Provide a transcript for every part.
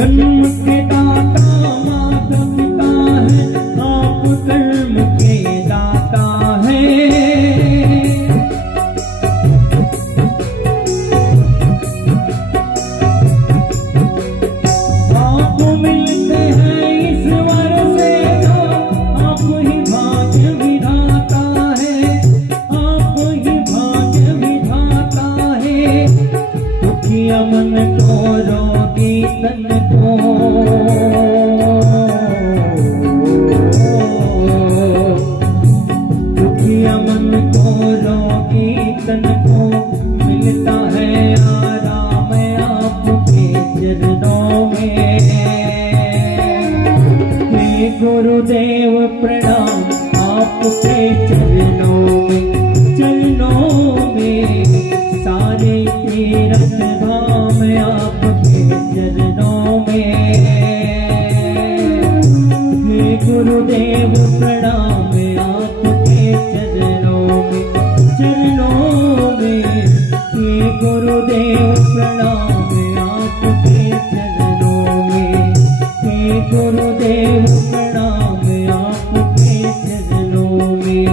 जन्म के दाता माता पिता है, आप कर्म के दाता है। आप मिलते हैं ईश्वर से, आप ही भाग्य विधाता है, आप ही भाग्य विधाता है। दुखिया मन को रोगी तन को, दुखिया मन को रोगी तन को मिलता है आराम आपके चरणों में। हे गुरुदेव प्रणाम आपके चरणों में, चरणों में सारे तीर्थ धाम आपके चरणों में। हे गुरुदेव प्रणाम आपके चरणों में, चरणों में। हे गुरुदेव प्रणाम आपके चरणों में, हे गुरुदेव प्रणाम आपके चरणों में,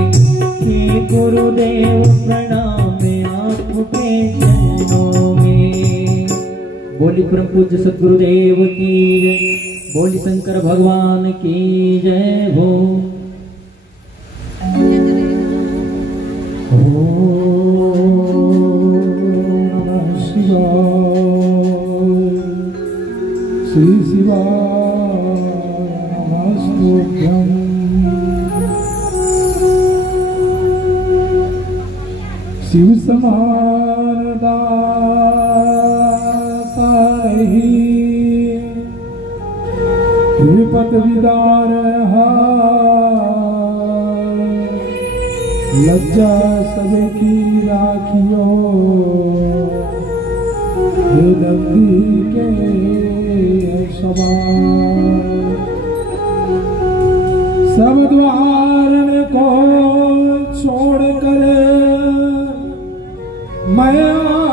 हे गुरुदेव प्रणाम आपके चरणों में। बोली परम पूज्य सद्गुरुदेव की जय, बोली शंकर भगवान की जय हो। ओम नमः शिवाय, श्री शिवाय नमस्तुभ्यं। शिव समान दाता रही, विपत विदार लज्जा सबे की राखियो, हे नंदी के सवार। सब द्वारन को छोड़ कर मैं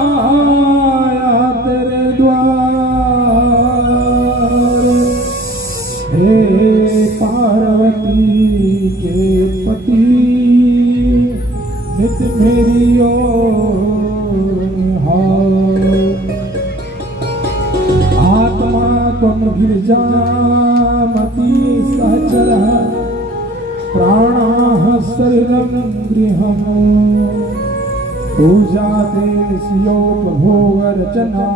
आया तेरे द्वार। हे पार्वती के पति नित मेरी आत्मा तुम गिरजामती सहचर, प्राणाः शरीरं गृहम्। पूजा देशियोपभोग रचना,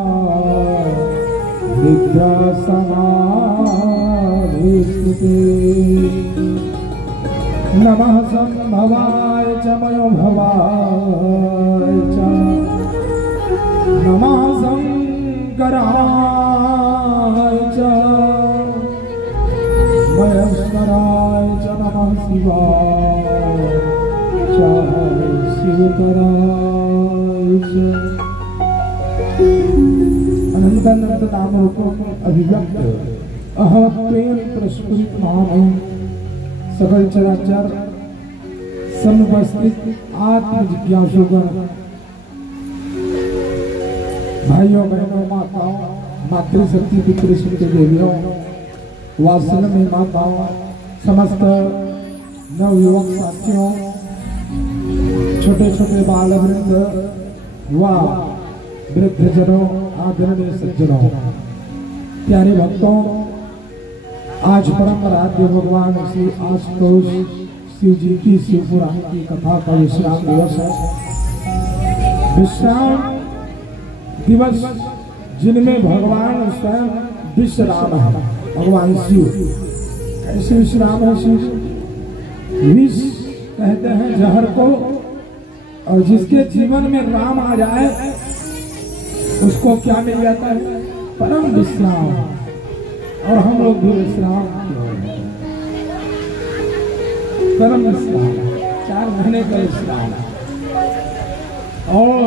निद्रा समाधिस्थिते। नमः संभवाय च मयो भवाय च, नमः शंकराय च महेश्वराय च, नमः शिवाय च शिवतराय च। अनंत अनंत नाम रूपों में अभिव्यक्त अहम प्रेम प्रस्फुरित नाम सकल चराचर समुपस्थित आत्म जिज्ञासुगण भाइयों बहनों माताओं, मातृशक्ति पितृशक्ति के देवियों, वात्सल में माताओं, समस्त नवयुवक साथियों, छोटे छोटे बाल वृद्ध व वृद्धजनों, आदरणीय सज्जनों, प्यारे भक्तों, आज परम आराध्य भगवान श्री आशुतोष शिव जी की शिव पुराण की कथा का विश्राम दिवस है। विश्राम दिवस जिनमें भगवान स्वयं विश्राम है, भगवान शिव कैसे विश्राम है। शिव विष कहते हैं जहर को, और जिसके जीवन में राम आ जाए उसको क्या मिल जाता है? परम विश्राम। और हम लोग भी विश्राम, परम विश्राम, 4 महीने का विश्राम। और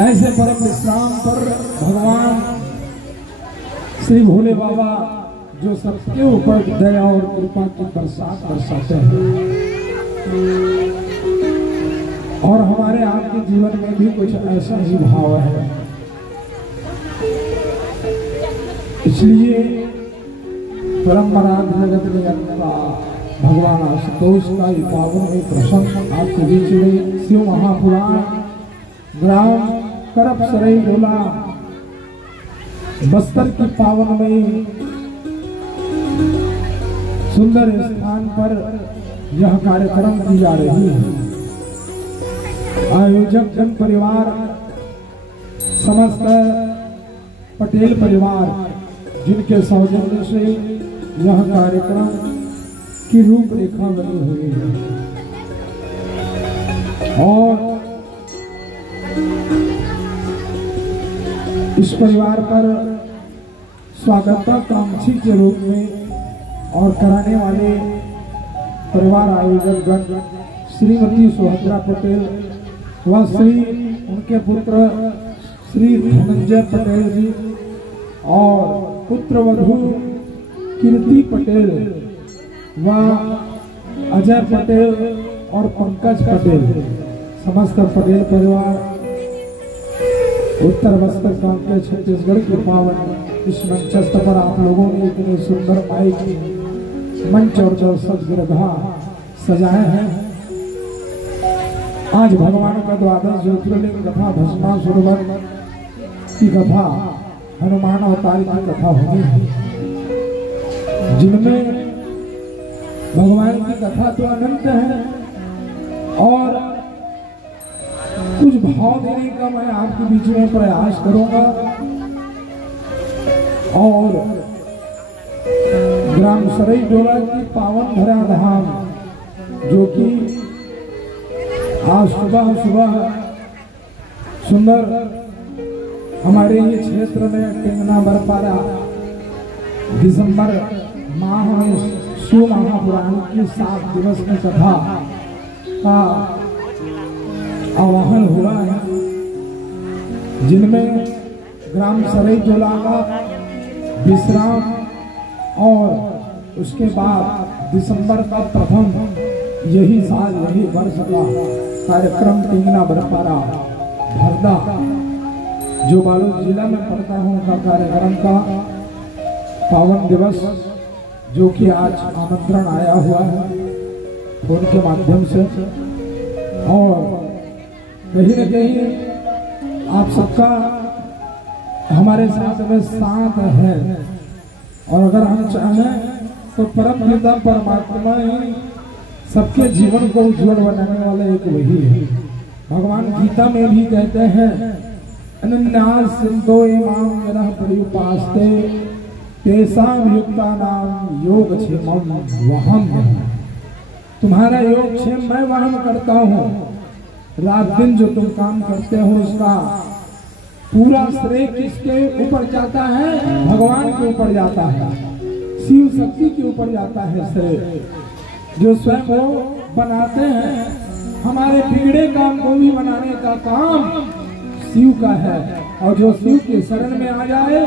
ऐसे परम विश्राम पर भगवान श्री भोले बाबा जो सबके ऊपर दया और कृपा की बरसात बरसाते हैं, और हमारे आपके जीवन में भी कुछ ऐसा ही भाव है। इसलिए परंपरा जगत नियंता भगवान आशुतोष का 51वें प्रसंग आपके बीच में शिव महापुराण ग्राम करप सराई डोला बस्तर की पावन में सुंदर स्थान पर यह कार्यक्रम की जा रही है। आयोजक जन परिवार समस्त पटेल परिवार जिनके सौजन्य से यह कार्यक्रम की रूपरेखा बनी हुई है और इस परिवार पर स्वागताकांक्षी के रूप में और कराने वाले परिवार आयोजक गण श्रीमती सुभद्रा पटेल व श्री उनके पुत्र श्री धनंजय पटेल जी और पुत्र वधू कीर्ति पटेल व अजय पटेल और पंकज पटेल समस्त पटेल परिवार उत्तर बस्तर के छत्तीसगढ़ के पावन इस मंचस्थ पर आप लोगों ने इतने सुंदर माइक मंच और दर्शक गिरधा सजाए हैं। आज भगवान का द्वादश ज्योतिर्लिंग कथा भस्मासुर की कथा हनुमान अवतार की कथा होगी, जिनमें भगवान की कथा तो अनंत है और कुछ भाव देने का मैं आपके बीच में प्रयास करूंगा और ग्राम सराई डोला की पावन भरा धाम जो कि आज सुबह सुबह सुंदर हमारे ये क्षेत्र में टेंगना बरपारा दिसंबर माह में शिव महापुराण की 7 दिवस में कथा का आवाहन हुआ है, जिनमें ग्राम सराई डोला का विश्राम और उसके बाद दिसंबर का प्रथम यही साल यही वर्ष का कार्यक्रम टेंगना बरपारा भरदा जो बालोद जिला में पड़ता है उनका कार्यक्रम का पावन दिवस जो कि आज आमंत्रण आया हुआ है फोन के माध्यम से और कहीं न कहीं आप सबका हमारे साथ में साथ है और अगर हम चाहें तो परम पिता परमात्मा ही सबके जीवन को उज्जवल बनाने वाला एक वही है। भगवान गीता में भी कहते हैं अनन्यास सिंधो इमाम मेरा परिउपास्ते तेसाम युक्तानाम योगक्षेमम वहम। तुम्हारा योगक्षेम मैं वहन करता हूँ। रात दिन जो तुम काम करते हो उसका पूरा श्रेय किसके ऊपर जाता है? भगवान के ऊपर जाता है, शिव शक्ति के ऊपर जाता है श्रेय। जो स्वयं वो बनाते हैं, हमारे बिगड़े काम को भी बनाने का काम शिव का है और जो शिव के शरण में आ जाए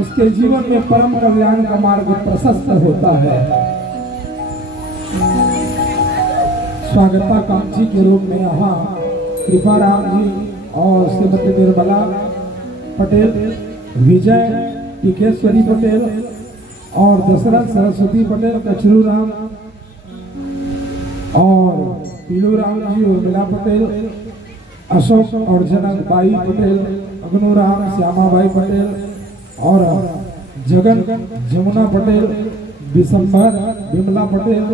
उसके जीवन में परम कल्याण का मार्ग प्रशस्त होता है। स्वागताकांक्षी के रूप में यहाँ कृपाराम जी और श्रीमती निर्मला पटेल, विजय टिकेश्वरी पटेल और दशरथ सरस्वती पटेल, कचरू राम और पीलू राम जी, उर्मिला पटेल, अशोक और जनक बाई पटेल, अग्नु राम, श्यामा बाई पटेल और जगन जमुना पटेल, दिसंबर विमला पटेल,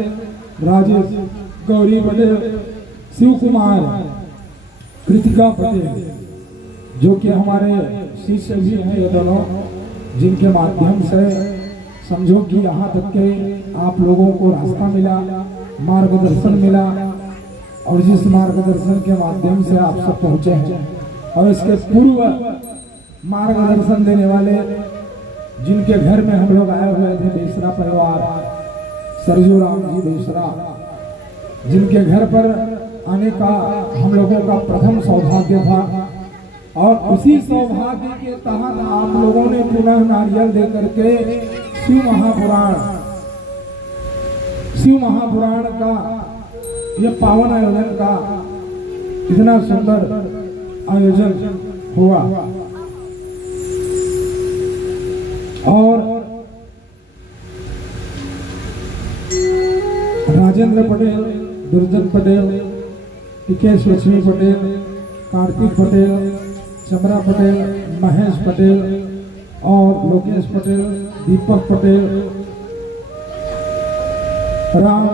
राजेश गौरी पटेल, शिव कुमार, कृतिका पटेल जो कि हमारे शिष्य भी हैं ये दोनों, जिनके माध्यम से समझो कि यहाँ तक के आप लोगों को रास्ता मिला, मार्गदर्शन मिला और जिस मार्गदर्शन के माध्यम से आप सब पहुँचे हैं और इसके पूर्व मार्गदर्शन देने वाले जिनके घर में हम लोग आए हुए थे, बेसरा परिवार, सरजू राम जी बेसरा, जिनके घर पर आने का हम लोगों का प्रथम सौभाग्य था और उसी सौभाग्य के तहत आप लोगों ने पुनः नारियल दे करके शिव महापुराण का यह पावन आयोजन का इतना सुंदर आयोजन हुआ और राजेंद्र पटेल, दुर्जन पटेल, टिकेश लक्ष्मी पटेल, कार्तिक पटेल, चमरा पटेल, महेश पटेल और लोकेश पटेल, दीपक पटेल, राम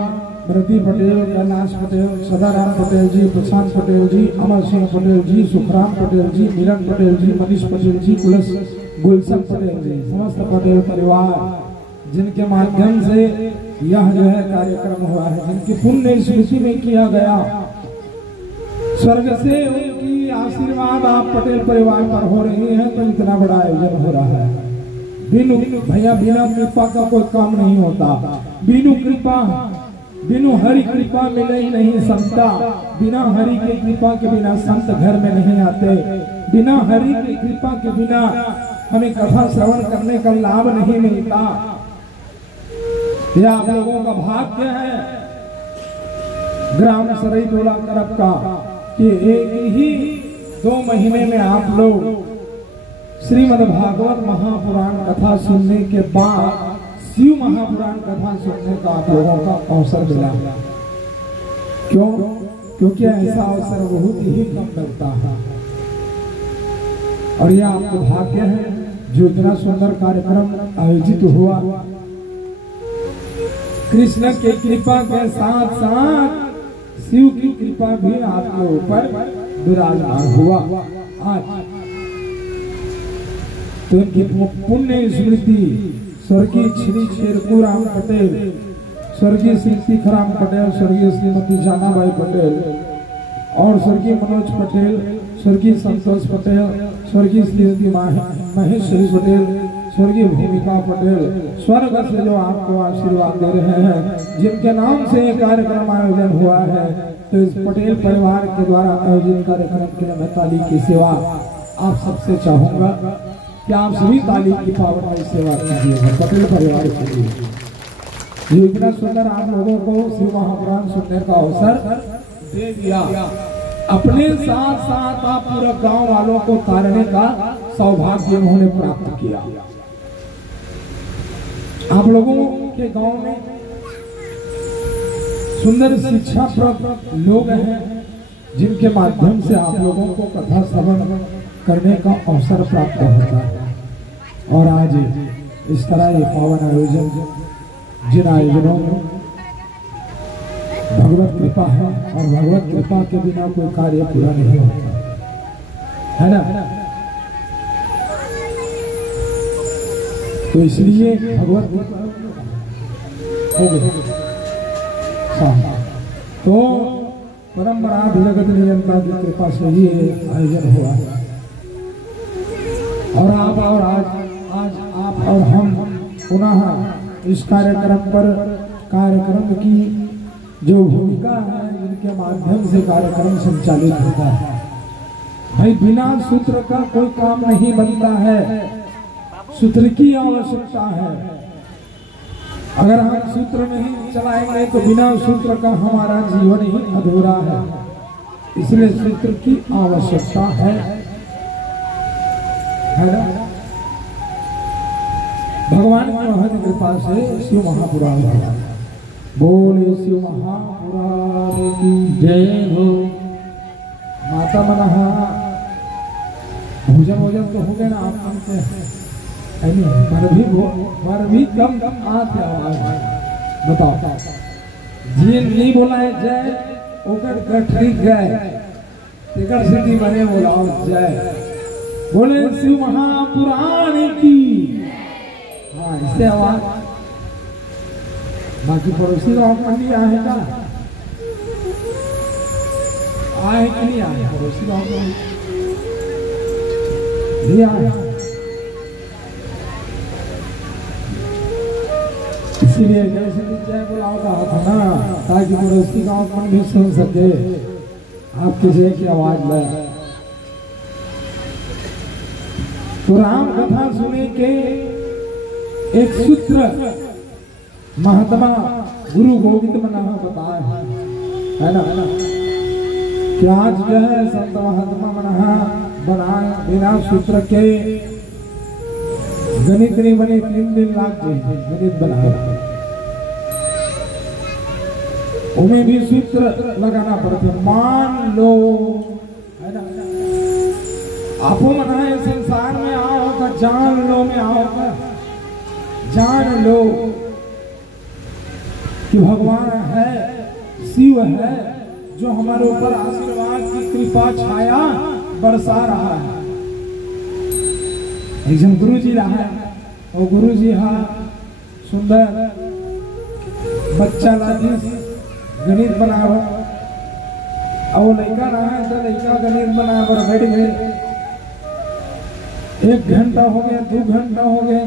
प्रदीप पटेल, कैलाश पटेल, सदाराम पटेल जी, प्रशांत पटेल जी, अमर सिंह पटेल जी, सुखराम पटेल जी, मिलन पटेल जी, मनीष पटेल जी, गुलशन पटेल जी, समस्त पटेल परिवार जिनके माध्यम से यह जो है कार्यक्रम हुआ है, जिनकी पुण्य स्मृति में किया गया, स्वर्ग से उनकी आशीर्वाद आप पटेल परिवार पर हो रही है, तो इतना बड़ा आयोजन हो रहा है। भैया बिना कृपा का कोई काम नहीं होता। बिनु हरि कृपा मिले ही नहीं संता। बिना हरि की कृपा के बिना संत घर में नहीं आते। बिना हरि की कृपा के बिना हमें कथा श्रवण करने का लाभ नहीं मिलता। यह आप लोगों का भाग्य है ग्राम सरई टोला करब का कि एक ही 2 महीने में आप लोग श्रीमद् भागवत महापुराण कथा सुनने के बाद शिव महापुराण कथा सुनने का आप लोगों का अवसर मिला। क्यों? क्योंकि ऐसा अवसर बहुत ही कम मिलता है और यह आपका भाग्य है जो इतना सुंदर कार्यक्रम आयोजित हुआ। कृष्ण की कृपा के साथ साथ शिव की कृपा भी आपके ऊपर विराजमान हुआ। आज तो इनकी पुण्य स्मृति स्वर्गीय श्री शेरपुराम पटेल, स्वर्गीय श्री तीखराम पटेल, स्वर्गीय श्रीमती जानाबाई पटेल और स्वर्गीय मनोज पटेल, स्वर्गीय संतोष पटेल, स्वर्गीय श्रीमती महेश्वरी पटेल, स्वर्गीय भूमिका पटेल स्वर्ग से जो आपको आशीर्वाद दे रहे हैं, जिनके नाम से ये कार्यक्रम आयोजन हुआ है। तो इस पटेल परिवार के द्वारा आयोजित कार्यक्रम के लिए मैं ताली की सेवा आप सबसे चाहूंगा कि आप सभी ताली की पावन सेवा कीजिएगा पटेल परिवार के लिए। ये इतना सुंदर आप लोगों को शिव महापुराण सुनने का अवसर दे दिया। अपने साथ साथ आप पूरे गांव वालों को तारने का सौभाग्य उन्होंने प्राप्त किया। आप लोगों के गांव में सुंदर शिक्षा प्राप्त लोग हैं जिनके माध्यम से आप लोगों को कथा श्रवण करने का अवसर प्राप्त होता है। और आज इस तरह ये पावन आयोजन, जिन आयोजनों में भगवत कृपा है और भगवत कृपा के बिना कोई कार्य पूरा नहीं होता है ना। तो इसलिए भगवत हो गए तो परंपरा जगत नियंत्रण की कृपा से ही आयोजन हुआ है। और आज आप और हम पुनः इस कार्यक्रम की जो भूमिका है, जिनके माध्यम से कार्यक्रम संचालित होता है। भाई बिना सूत्र का कोई काम नहीं बनता है, सूत्र की आवश्यकता है। अगर हम सूत्र नहीं चलाएंगे तो बिना सूत्र का हमारा जीवन ही अधूरा है। इसलिए सूत्र की आवश्यकता है ना। भगवान की महत कृपा से शिव महापुराण हुआ। बोले शिव महापुराण की जय हो। माता मनहा भोजन तो हो गया ना, आप मानते हैं पर भी कम आते आवाज बताओ जी नहीं बोला है जय ओकर गठरी गए टिकट सिद्धि बने बोला जय। बोले शिव महापुराण की। हाँ इससे आवाज बाकी पड़ोसी गाँव में नहीं आए का आए कि नहीं आए पड़ोसी गाँव में नहीं आए। इसीलिए जैसे जय बुलाओ कहा था ना, ताकि पड़ोसी गाँव में भी सुन सके आपकी जय की आवाज लाए। तो राम कथा सुने के एक सूत्र महात्मा गुरु गोविंद मना बताया है ना कि आज जो है संत महात्मा मना बनाए बिना सूत्र के गणित नहीं बने 3 दिन लाग गए गणित बनाए। उन्हें भी सूत्र लगाना पड़ता है। मान लो, है ना, आपो मना है संसार में आओ का जान लो में आओ का जान लो कि भगवान है, शिव है, जो हमारे ऊपर आशीर्वाद की कृपा छाया बरसा रहा है। एक जन गुरु जी रहा है और गुरु जी हाँ सुंदर बच्चा लादी गणित बनाओ और लड़का रहा है तो लड़का गणित बना पर बैठ गए। 1 घंटा हो गया, 2 घंटा हो गया,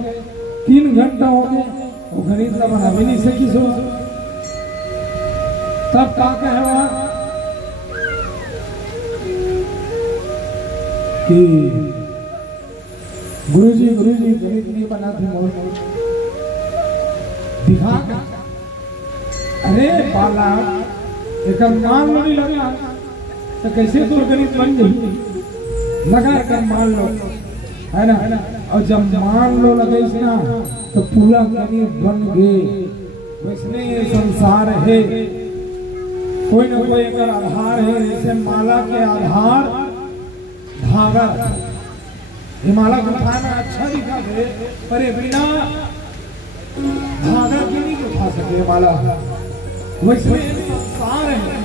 3 घंटा हो गया, वो गणित का बना भी नहीं सकी। सो तब का कहे वहां कि गुरुजी गणित नहीं बनाते मोर दिखा। अरे बाला एक मान नहीं लगा तो कैसे तो गणित बन गई, लगा कर मान लो, है ना। और जब मान लो लगे ना तो पूरा गणित बन गए। वैसे ये संसार है, कोई ना कोई एक आधार है। जैसे माला के आधार धागा, ये माला गुथा में अच्छा दिखा दे पर ये बिना धागा की नहीं उठा सके माला। वैसे संसार है।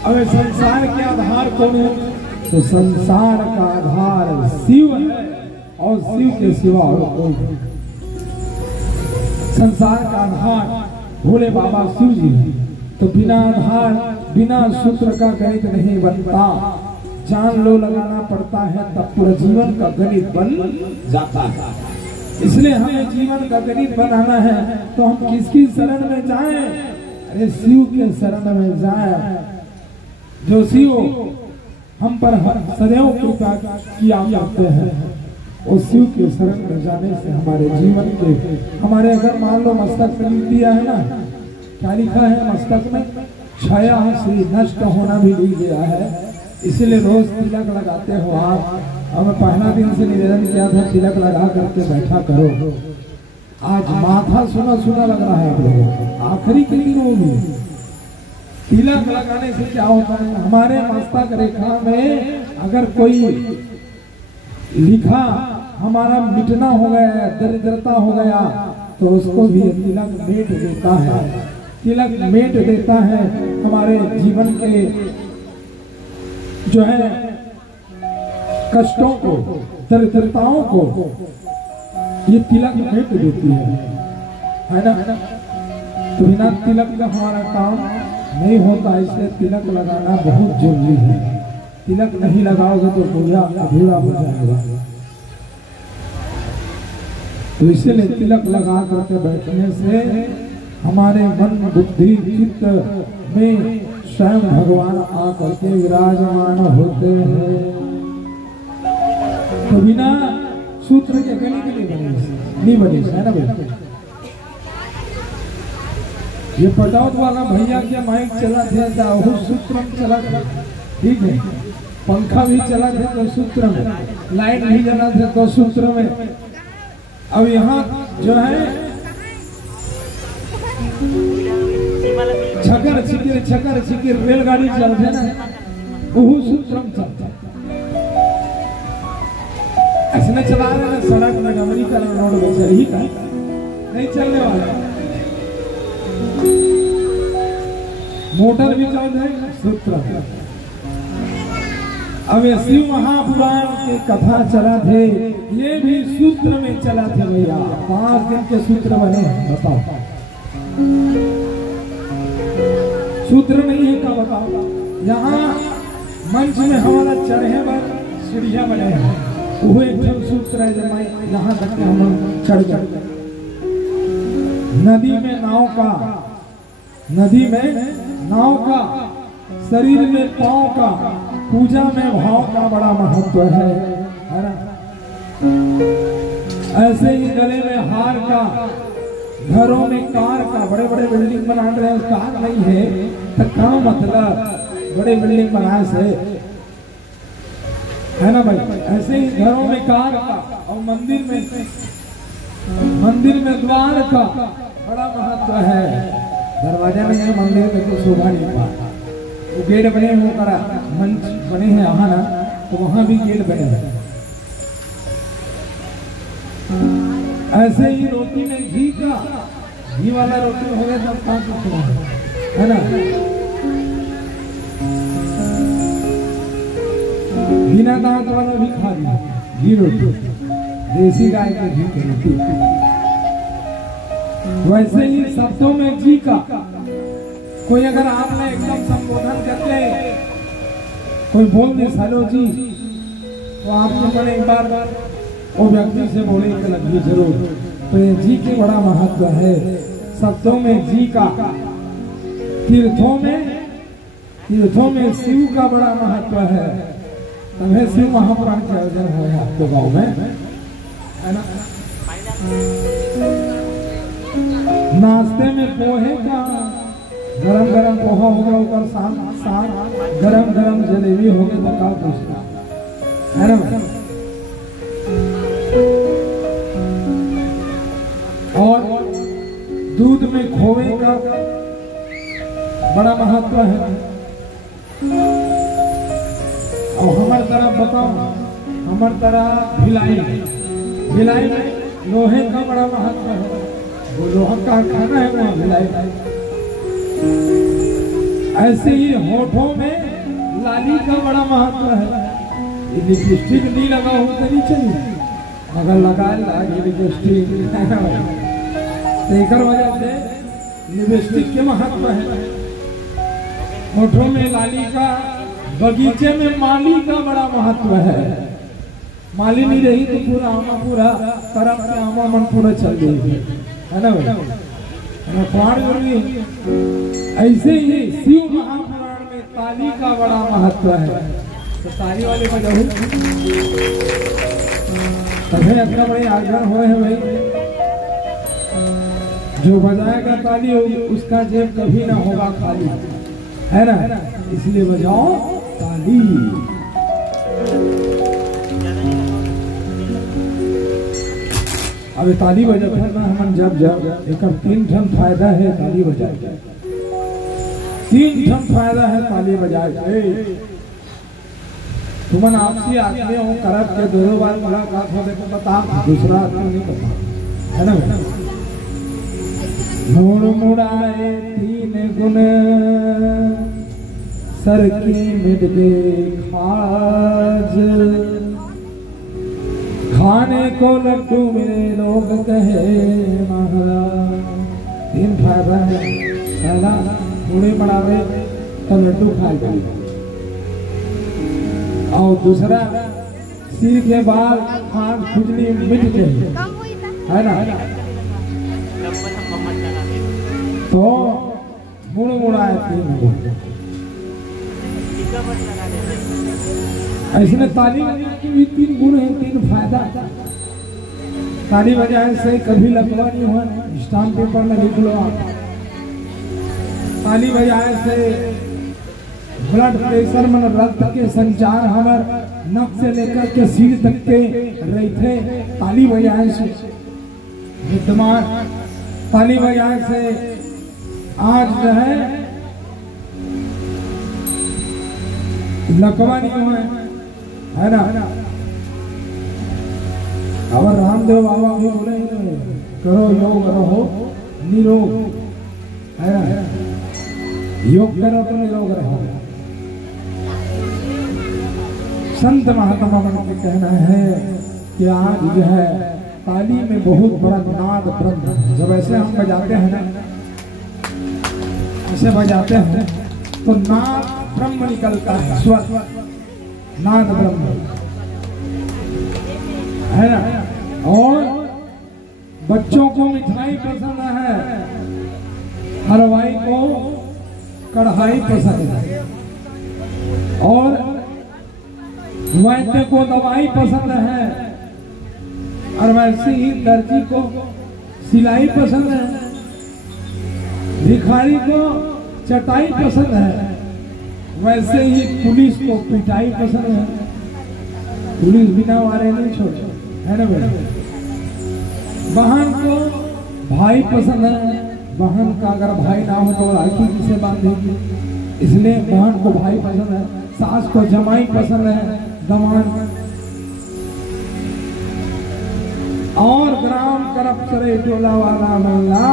अब संसार के आधार कौन है? तो संसार का आधार शिव है और शिव के सिवा और कोई नहीं। संसार का आधार भोले बाबा शिव जी है। तो बिना आधार बिना सूत्र का गणित नहीं बनता। जान लो लगाना पड़ता है तब पूरा जीवन का गणित बन जाता है। इसलिए हमें जीवन का गणित बनाना है तो हम किसकी शरण में जाएं? अरे शिव के शरण में जाएं, जो शिव हम पर सदैव कृपा किया करते हैं। उस शिव के शरण में जाने से हमारे जीवन के हमारे अगर मान लो मस्तक में लिख दिया है ना, क्या लिखा है मस्तक में? छाया से नष्ट होना भी लिख गया है। इसलिए रोज तिलक लगाते हो आप। हमें पहला दिन से निवेदन किया था तिलक लगा करके बैठा करो। आज माथा सुना सुना लग रहा है आप लोगों को, आखिरी के दिन होगी। तिलक लगाने से क्या होता है? हमारे मस्तक रेखा में अगर कोई लिखा हमारा मिटना हो गया, दरिद्रता हो गया, तो उसको भी तिलक मेट देता है। तिलक मेट देता है हमारे जीवन के जो है कष्टों को, दरिद्रताओं को, ये तिलक मेट देती है ना। तो बिना तिलक का हमारा काम नहीं होता, इसलिए तिलक लगाना बहुत जरूरी है। तिलक नहीं लगाओगे तो पूजा अधूरा हो जाएगा। तो इसीलिए तिलक लगा करके बैठने से हमारे मन बुद्धि चित्त में स्वयं भगवान आकर के विराजमान होते हैं। तो बिना सूत्र के गणित नहीं बने, है ना भाई। ये पटौत वाला भैया क्या माइक चला था वो सूत्र में चला था, ठीक है। पंखा भी चला था तो सूत्र में, लाइट भी जला था तो सूत्र में। अब यहाँ जो है छकर छिकिर रेलगाड़ी चलते ना, वो सूत्र में चलता। ऐसे चला रहे ना सड़क में, अमेरिका रोड में चल ही नहीं चलने वाला। मोटर भी चल रहे सूत्र। अब ये शिव महापुराण की कथा चला थे, ये भी सूत्र में चला थे भैया। 5 दिन के सूत्र बने, बताओ। सूत्र नहीं है का बताओ। यहाँ मंच में हमारा चढ़े पर सीढ़ियां बने हैं, वो एक सूत्र है जब यहाँ तक के हम चढ़ गए। नदी में नाव का, शरीर में पांव का, पूजा में भाव का बड़ा महत्व है ना। ऐसे ही गले में हार का, घरों में कार का। बड़े बड़े बिल्डिंग बना रहे हैं, कार नहीं है तो क्या मतलब बड़े बिल्डिंग बनाए से, है ना भाई। ऐसे ही घरों में कार का और मंदिर में द्वार का बड़ा महत्व है दरवाजा नहीं है मंदिर में तो शोभा नहीं पा। वो गेट बने वो करा मंच बने हैं यहाँ ना, तो वहाँ भी गेट बने हैं। ऐसे ही रोटी में घी वाला रोटी हो गया तब कहाँ कुछ है ना। बिना दांत वाला भी खा लिया घी रोटी, देसी गाय के घी की रोटी। वैसे ही शब्दों में जी का कोई अगर आपने एकदम संबोधन करके कोई बोल दे हेलो जी, तो आपको मैंने एक बार वो व्यक्ति से बोले कि लगी जरूर। तो ये जी के बड़ा महत्व है शब्दों में जी का। तीर्थों में शिव का बड़ा महत्व है। तभी शिव महापुराण के आयोजन है आपके गाँव में, है ना। नाश्ते में पोहे का गरम पोहा होगा, ऊपर शाम गरम जलेबी होगी तो क्या पूछना, है ना। और दूध में खोए का बड़ा महत्व है। और हमारे तरफ बताओ, हमारे तरफ भिलाई में लोहे का बड़ा महत्व है। वो लोहा का खाना है वहाँ भिलाई। ऐसे ही होठों में लाली का बड़ा महत्व है। ये लिपस्टिक नहीं लगा हो तो नहीं चाहिए, अगर लगा लिपस्टिक तो एक वजह से लिपस्टिक के महत्व है। होठों में लाली का, बगीचे में माली का बड़ा महत्व है। माली नहीं रही तो पूरा आमा पूरा तरफ से आमा मन पूरा चल रही है ना भाई। ऐसे ही शिव महापुराण में ताली का बड़ा महत्व है। तो ताली वाले बजाओ तभी अपना बड़े आग्रह हुए हैं भाई। जो बजाएगा ताली होगी उसका जेब कभी ना होगा खाली, है ना। इसलिए बजाओ ताली। अब ताली बजाते हैं हम जब एक 3 ठन फायदा है ताली बजाए। 3 ठन फायदा है ताली बजाए। तुमन आपसी आदमी हो करब के 2 बार मुलाकात हो तो बता, दूसरा आदमी नहीं पता, है ना। मुड़ मुड़ाए 3 गुण सर की मिट गए खाज, खाने को लड्डू मेरे लोग कहे महाराज। 3 फायदा है। पहला मुड़े बढ़ावे तो लड्डू खाए, और दूसरा सिर के बाल खान खुजली मिट गई, है ना। तो मुड़ मुड़ाए 3 गुण। ऐसे ताली बजाने के भी 3 गुण है, 3 फायदा। ताली बजाने से कभी लकवा नहीं हुआ, स्टाम्प पेपर में लिख लो आप। ताली बजाने से ब्लड प्रेशर मन रक्त के संचार हमार नक से लेकर के सिर तक के रहते। ताली बजाने से विद्यमान, ताली बजाने से आज जो है लकवा नहीं हुआ, है ना। और रामदेव बाबा भी बोले करो योग रहो निरोग, है ना। योग करो तो निरोग रहो। संत महात्मा मन के कहना है कि आज जो है ताली में बहुत बड़ा नाद ब्रह्म है। जब ऐसे हम बजाते हैं ना, ऐसे बजाते हैं तो नाद ब्रह्म निकलता है, स्वर नाद ब्रह्म, है ना। और बच्चों को मिठाई पसंद है, हलवाई को कढ़ाई पसंद है, और वैद्य को दवाई पसंद है, और वैसे ही दर्जी को सिलाई पसंद है, भिखारी को चटाई पसंद है, वैसे ही पुलिस को पिटाई पसंद है। पुलिस बिना वारे नहीं छोड़े, है ना भाई। बहन को भाई पसंद है, बहन का अगर भाई ना हो तो राखी किसे बांधेगी? इसलिए बहन को भाई पसंद है, सास को जमाई पसंद है, दमाद और ग्राम करप करे टोला वाला महिला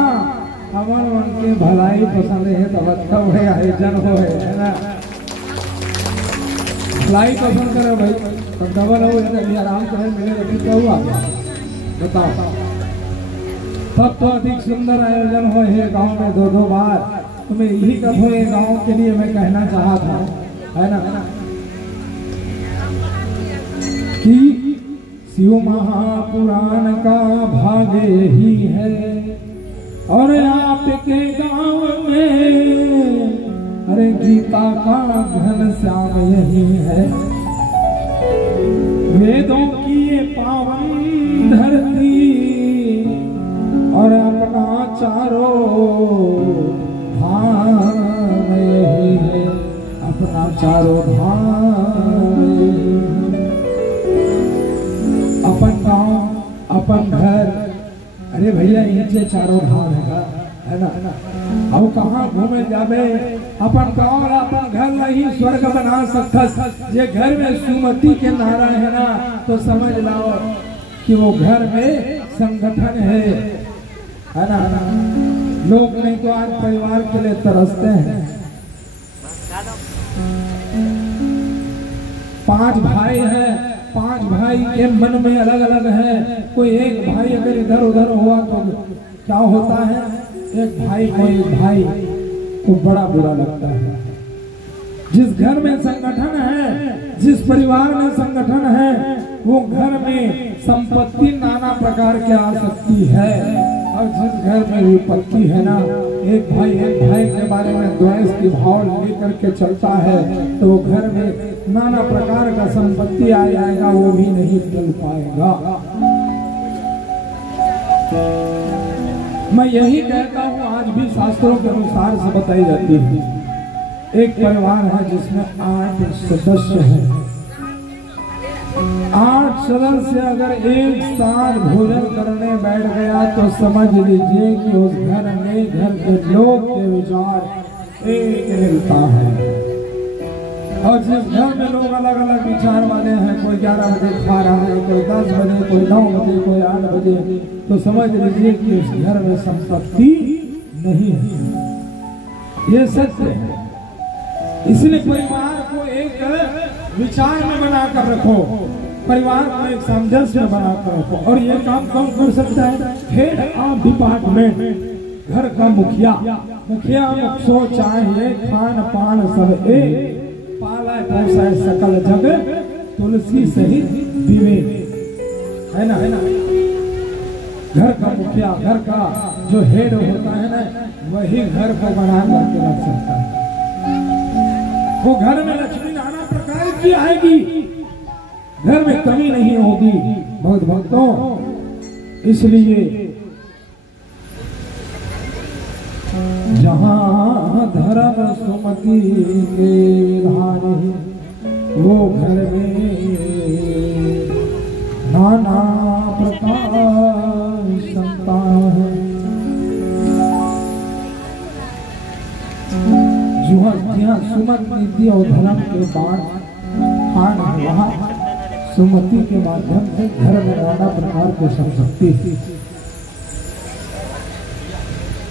अमर मन के भलाई पसंद है तो बच्चा है जन हो है ना। भलाई पसंद करे भाई तो डबल हो या आराम करे मिले रखी क्या हुआ बताओ। तब तो अधिक सुंदर आयोजन हो है गांव में दो बार। तुम्हें यही कथो ये गांव के लिए मैं कहना चाहा था है ना कि शिव महापुराण का भाग्य ही है और आपके गांव में अरे गीता का घन श्याम यही है। वेदों की ये पावन धरती और अपना चारों धाम यही है, अपना चारों धाम अपन गांव अपन घर। अरे भैया इनसे चारों धाम है ना। अब कहाँ घूमे जावे अपन गांव और अपन घर नहीं स्वर्ग बना सकता। ये घर में सुमति के नारा है ना तो समझ लाओ कि वो घर में संगठन है ना। लोग नहीं तो आज परिवार के लिए तरसते हैं। 5 भाई हैं, 5 भाई के मन में अलग अलग है। कोई एक भाई अगर इधर उधर हुआ तो क्या होता है, एक भाई को बड़ा बुरा लगता है। जिस घर में संगठन है, जिस परिवार में संगठन है, वो घर में संपत्ति नाना प्रकार की आ सकती है। और जिस घर में विपत्ति है ना, एक भाई के बारे में द्वेष की भाव लेकर के चलता है तो घर में नाना प्रकार का संपत्ति आ जाएगा, वो भी नहीं चल पाएगा। मैं यही कहता हूँ, आज भी शास्त्रों के अनुसार से बताई जाती है। एक परिवार है जिसमें 8 सदस्य हैं। 8 सदस्य अगर एक साथ भोजन करने बैठ गया तो समझ लीजिए कि उस घर में घर के लोग के विचार एक मिलता है। और जिस घर में लोग अलग अलग विचार वाले हैं, कोई 11 बजे खा रहा है, कोई 10 बजे, कोई 9 बजे, कोई 8 बजे, तो समझ लीजिए कि उस घर में संपत्ति नहीं है। ये सत्य है। इसलिए परिवार को एक विचार में बनाकर रखो, परिवार को एक सामंजस्य में बनाकर रखो। और ये काम कौन कर सकता है? हेड ऑफ डिपार्टमेंट, घर का मुखिया मुखिया चाहिए। खान पान सब एक, पाला पोसा सकल जग तुलसी सहित विवेक, है ना। घर का मुखिया, घर का जो हेड होता है ना, वही घर को बना करके रख सकता है। वो घर में लक्ष्मी नाना प्रकार की आएगी, घर में कमी नहीं होगी बहुत भक्तों। इसलिए जहाँ धर्म सुमति के विधान वो घर में नाना प्रकार संतान है। जहाँ सुमति नीति और धर्म के बाद खान वहाँ सुमति के माध्यम से घर में नाना प्रकार की संपत्ति।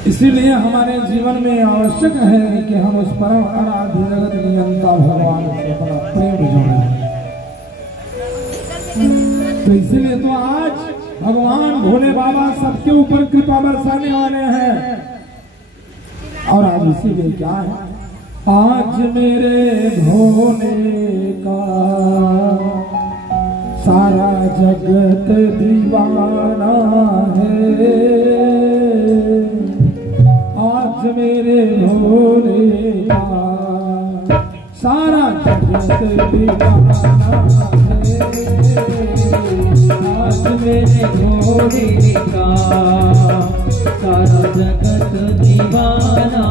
इसीलिए हमारे जीवन में आवश्यक है कि हम उस परम आराध्य जगत नियंता भगवान से अपना प्रेम जोड़ें। तो इसीलिए तो आज भगवान भोले बाबा सबके ऊपर कृपा बरसाने वाले हैं। और आज इसीलिए क्या है, आज मेरे भोले का सारा जगत दीवाना है। आज मेरे भोले का सारा जगत दीवाना है। आज मेरे भोले का सारा जगत दीवाना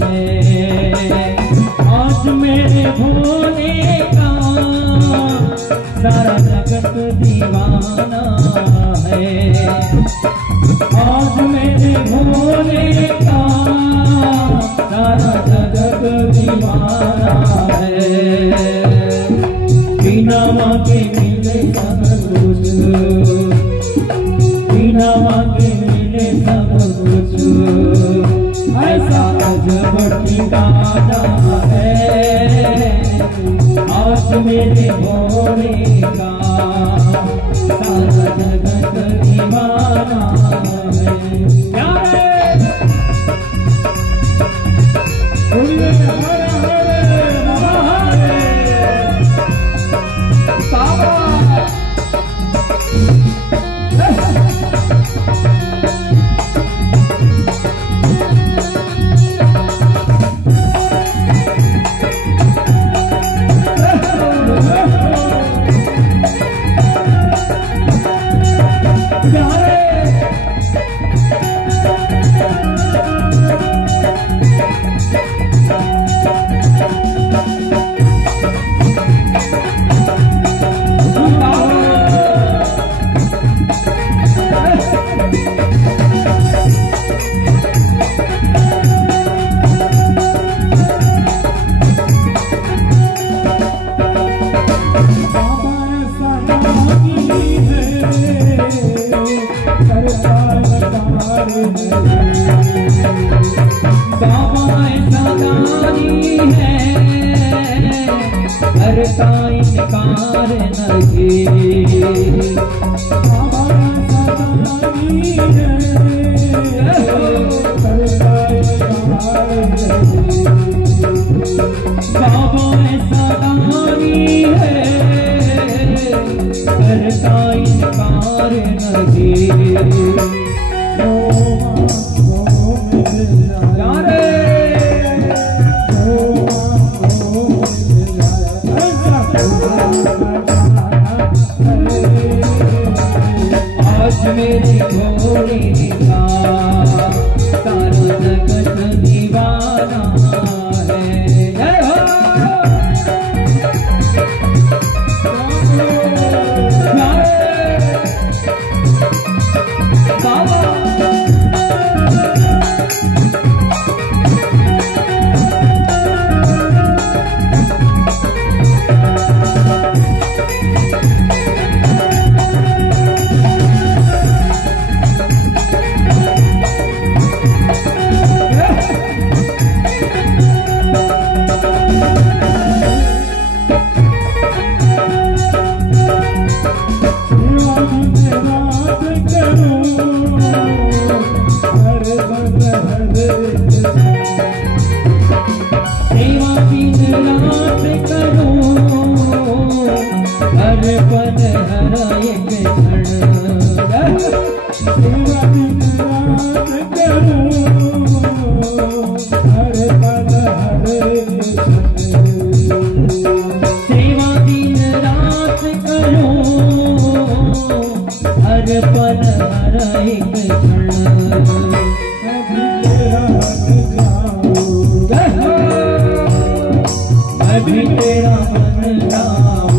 है। आज मेरे भोले का सारा जगत दीवाना है। आज मेरे भोले बिना मांगे मिले सब कुछ, बिना मांगे मिले सब कुछ, ऐसा अजब ठिकाना है आज मेरे भोले का, सारा जगत दीवाना है। बोलिए हरे हरे हरे बाबा। करता इनकार नहीं, बाबा सदानी है, करता इनकार नहीं, बाबा सदानी है, करता इनकार नहीं। आज मेरे भोले का सारा जगत दीवाना है। जय हो बाबा। सेवा दिन रात करो, हर पल हर एक क्षण, सेवा दिन रात करो, हर पल हर एक क्षण, सेवा दिन रात करो, हर पल हर एक क्षण, अभी तेरा मन जाओ,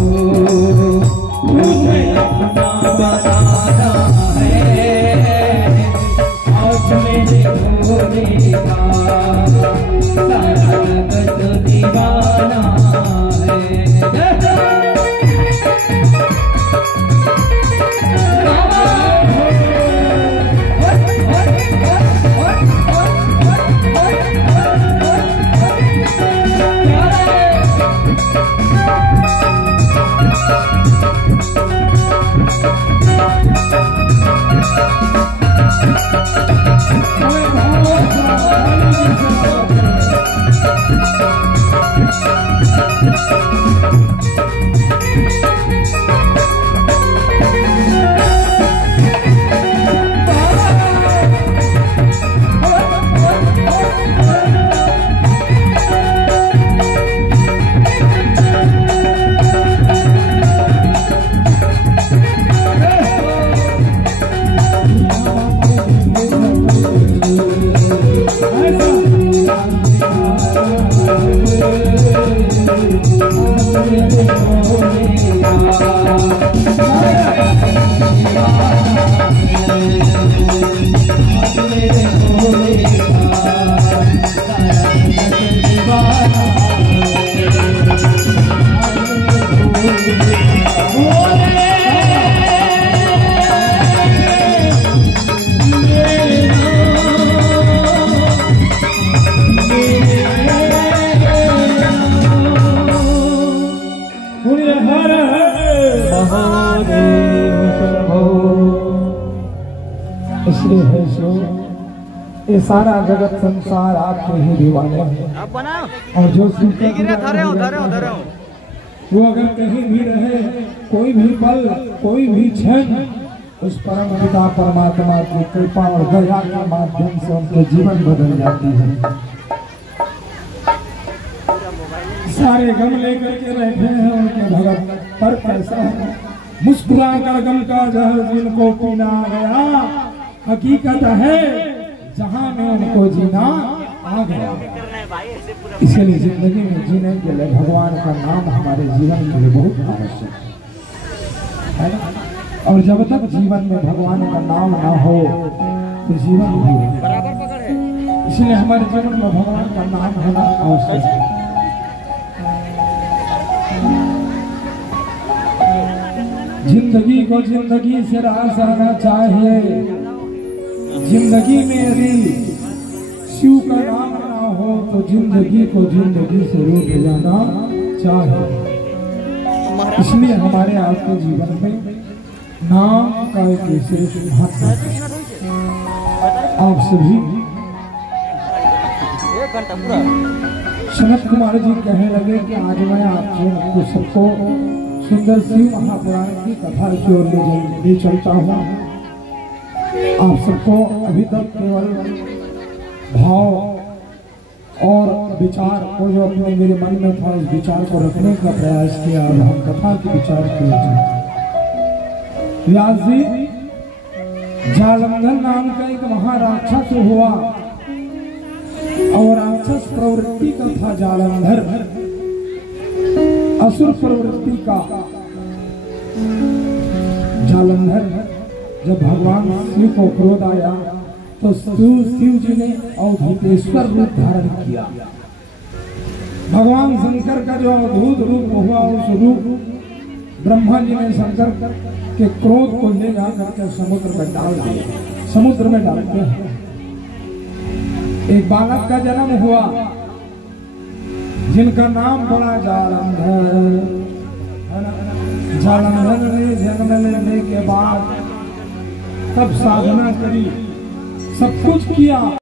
मुझे अपना बनाना है आज मेरे भोले का सारा जगत दीवाना है। इसलिए है सो ये सारा जगत संसार आपके ही दीवाने हैं। और जो वो अगर कहीं भी रहे, कोई भी पल, कोई भी क्षण, उस परम पिता परमात्मा की कृपा और दया के माध्यम से उनके जीवन बदल जाती है। सारे गम लेकर के बैठे हैं उनके भगत पर कैसा है, मुस्कुरा कर गम का जहर जिनको पीना गया, हकीकत है जहां में उनको जीना आ गया। इसलिए जिंदगी में जीने के लिए भगवान का नाम हमारे जीवन के लिए बहुत आवश्यक है ना। और जब तक जीवन में भगवान का नाम ना हो तो जीवन नहीं है। इसलिए हमारे जीवन में भगवान का नाम होना आवश्यक है। जिंदगी को जिंदगी से रास आना चाहिए। जिंदगी में यदि शिव का नाम ना हो तो जिंदगी को जिंदगी से रोक जाना चाहिए। इसलिए हमारे आपके जीवन में नाम का एक विशेष महत्व है। आप सभी सनत कुमार जी कहने लगे कि आज मैं आपको सबको सुंदर शिव महापुराण की कथा की ओर ले चलता हूँ। आप सबको अभी तक केवल भाव और विचार को जो अपने मेरे मन में था इस विचार को रखने का प्रयास किया और हम कथा के विचार किए। व्यास जी, जालंधर नाम का एक महाराक्षस हुआ और राक्षस प्रवृत्ति का था जालंधर, असुर प्रवृत्ति का जालंधर। जब भगवान शिव को क्रोध आया तो शिव जी ने अवधूतेश्वर रूप धारण किया। भगवान शंकर का जो अवधूत रूप हुआ उस रूप ब्रह्मा जी ने शंकर के क्रोध को ले जाकर के समुद्र में डाल दिया। समुद्र में डालते हैं एक बालक का जन्म हुआ जिनका नाम पड़ा जालंधर। जालंधर ने जन्म लेने के बाद तब साधना करी, सब कुछ किया।